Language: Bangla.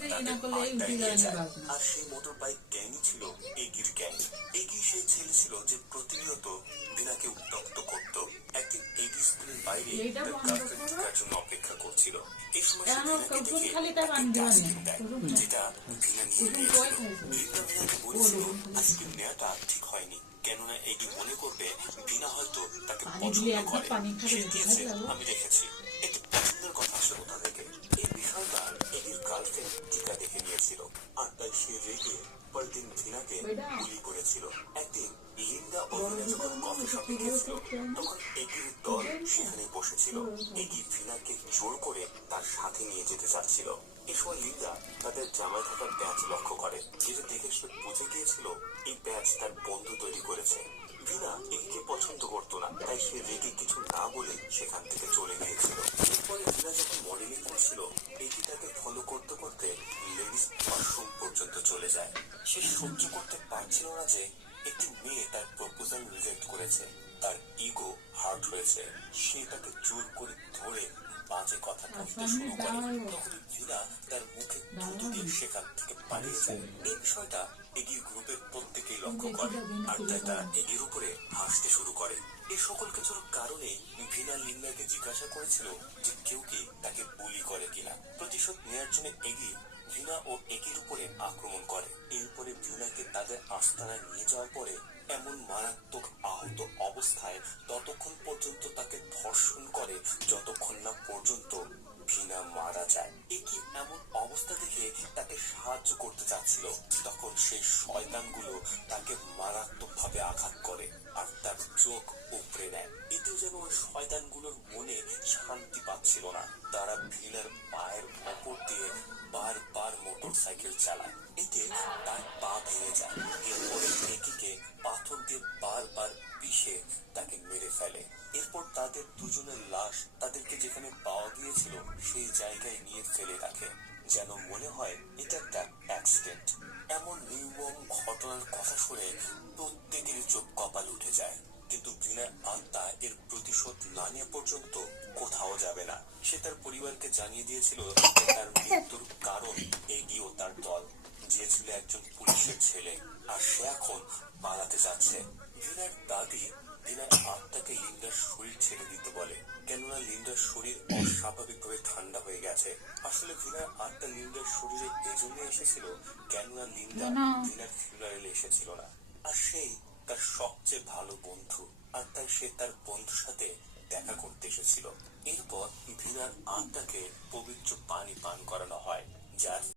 তাদের আড্ডায় নিয়ে যায়। আর সেই মোটর বাইক গ্যাংই ছিল এগির গ্যাং। এগি সেই ছেলে ছিল যে প্রতিনিয়ত বিনাকে উত্ত্যক্ত করত। একদিন এগি স্কুলের বাইরে তার গার্লফ্রেন্ড ঢোকার জন্য অপেক্ষা করছিল। এই সময় সে ভিনাকে দেখে একটা আইসক্রিম দেয়, যেটা ভিনা নিয়ে নিয়েছিল। লিন্ডা ভিনাকে বলেছিল আইসক্রিম নেওয়াটা ঠিক হয়নি, কেননা এগি মনে করবে ভিনা হয়তো তাকে পছন্দ করে। সে দিয়েছে, আমি রেখেছি। একটি পছন্দের কথা আসে কোথা থেকে? এই বিষয়টা এগির গার্লফ্রেন্ড টিকা দেখে নিয়েছিল, আর তাই সে রেগে পরদিন ভিনাকে গুলি করেছিল। একদিন লিন্ডা ও ভিনা যখন কফি শপে গিয়েছিল, তখন এগির দল সেখানে বসেছিল। এগি ভিনাকে জোর করে তার সাথে নিয়ে যেতে চাচ্ছিল। এ সময় লিন্ডা তাদের জামায় থাকা ব্যাজ লক্ষ্য করে, যেটা দেখে সে বুঝে গিয়েছিল এই ব্যাজ তার বন্ধু তৈরি করেছে। ভিনা এগিকে পছন্দ করতো না, তাই সে রেগে কিছু না বলে সেখান থেকে চলে গিয়েছিল। এরপরে ভিনা যখন মডেলিং করছিল, এগি তাকে ফলো করতে করতে লেডিস ওয়াশরুম পর্যন্ত চলে যায়। সে সহ্য করতে পারছিল না যে একটি মেয়ে তার প্রপোজাল রিজেক্ট করেছে। তার ইগো হার্ট হয়েছে। সে তাকে জোর করে ধরে বাজে কথা বলতে শুরু করে। তখন ভিনা তার মুখে থুতু দিয়ে সেখান থেকে পালিয়ে যায়। এই বিষয়টা এগির গ্রুপের প্রত্যেকেই লক্ষ্য করে, আর তাই তারা এগির উপরে হাসতে শুরু করে। এই সকল কিছুর কারণে ভিনা লিন্ডাকে জিজ্ঞাসা করেছিল যে কেউ কি তাকে বুলি করে কিনা। প্রতিশোধ নেয়ার জন্য এগি ভিনা ও এগির উপরে আক্রমণ করে। এরপরে ভিনাকে তাদের আস্তানায় নিয়ে যাওয়ার পরে এমন মারাত্মক আহত অবস্থায় ততক্ষণ পর্যন্ত তাকে ধর্ষণ করে যতক্ষণ না পর্যন্ত ভিনা মারা যায়। এগি এমন অবস্থা দেখে তাকে সাহায্য করতে চাচ্ছিল, তখন সেই শয়তানগুলো তাকে মারাত্মক ভাবে আঘাত করে আর তার চোখ উপড়ে নেয়। এতেও যেন ওই শয়তানগুলোর মনে শান্তি পাচ্ছিল না। তারা ভিনার পায়ের ওপর দিয়ে বারবার মোটর সাইকেল চালায়, এতে তার পা ভেঙে যায়। এরপরে এগিকে পাথর দিয়ে বারবার পিষে তাকে মেরে ফেলে। এরপর তাদের দুজনের লাশ তাদেরকে যেখানে পাওয়া গিয়েছিল সেই জায়গায় নিয়ে ফেলে রাখে, যেন মনে হয় এটা একটা অ্যাক্সিডেন্ট। এমন নির্মম ঘটনার কথা শুনে প্রত্যেকের চোখ কপাল উঠে যায়। কিন্তু ভিনার আত্মা এর প্রতিশোধ না নেওয়া পর্যন্ত কোথাও যাবে না। সে তার পরিবারকে জানিয়ে দিয়েছিল যে তার মৃত্যুর কারণ এগি ও তার দল, যে ছিল একজন পুলিশের ছেলে, আর সে এখন পালাতে যাচ্ছে। ভিনার দাদি ভিনার আত্মাকে লিন্ডার শরীর ছেড়ে দিতে বলে, কেননা লিন্ডার শরীর অস্বাভাবিকভাবে ঠান্ডা হয়ে গেছে। আসলে ভিনার আত্মা লিন্ডার শরীরে এজন্য এসেছিল কেননা লিন্ডা ভিনার ফিউনারেলে এসেছিল না, আর সেই তার সবচেয়ে ভালো বন্ধু, আর তাই সে তার বন্ধুর সাথে দেখা করতে এসেছিল। এরপর ভিনার আত্মাকে পবিত্র পানি পান করানো হয়, যার